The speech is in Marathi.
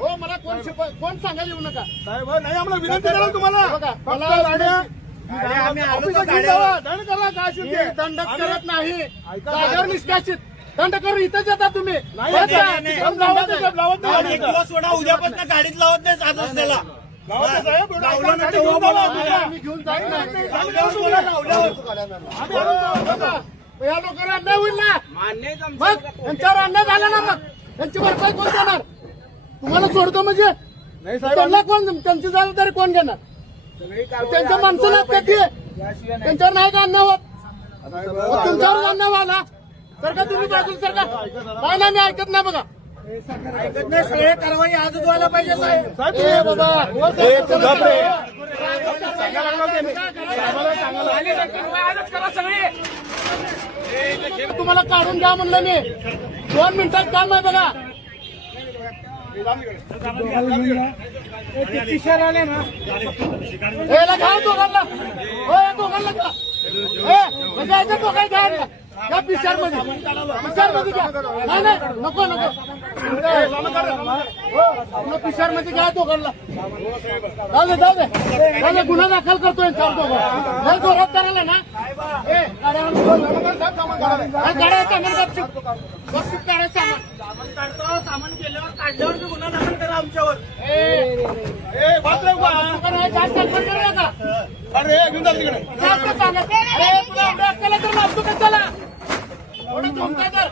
हो मला कोण सांगायला येऊ नका साहेब नाही आम्हाला विनंती करा तुम्हाला बघा, फक्त मला गाड्या ऑफिसात घेऊन जावा, दंड करा काय असेल ते. दंड करत नाही ऐका, जागेवर निष्कासित दंड करून इथेच येता तुम्ही नाही, परत जा. नाही, नाही, लावत नाही. एक दिवस सोडा उद्यापासून गाडीत लावत नाही सात रस्त्याला लावत नाही, साहेब. लावलं गाडी नाही, घेऊन जावा, लावलं ऑफिसला. आम्ही घेऊन जात नाही लावल्यावर बोला, लावल्यावर आम्ही आणून जाऊ, बघा. या लोकांना अन्याय होईल ना मग यांच्यावर अन्याय झाला ना मग त्यांची भरपाई कोण देणार तुम्हाला सोडतो म्हणजे नाही साहेब त्यांना कोण त्यांची जबाबदारी कोण घेणार त्यांच्या माणसं नाहीत का ती त्यांच्यावर नाही का अन्याय होत मग तुमच्यावर अन्याय व्हायला सर का तुम्ही बाजूला सर का नाही मी ऐकत नाही बघा ऐकत नाही सगळे कारवाई आजच व्हायला पाहिजे साहेब साहेब, ए बाबा हो साहेब, तू गप रे. सांगायला लागलो त्यांनी. साहेबाला सांगायला. तुम्हाला काढून द्या म्हणलं मी 2 मिनिटात काम आहे बघा याला घ्या दोघांना हो या दोघांना घ्या म्हणजे याच्या दोघांना घ्या या पिशार मध्ये घ्या नाही नाही नको नको पिशार मध्ये घ्या दोघांना जाऊ दे गुन्हा दाखल करतोय यांच्यावर दोघं नाही जोरात करायला ना गाड्या सामान गपचूप काढायचं सामान सामान केल्यावर काढल्यावर बी गुन्हा दाखल करा आमच्यावर जास्त करू नका अरे घेऊन जा तिकडे. जास्त सांगा अरे तुला अभ्यास केला तर मारतो का त्याला एवढं जमतंय तर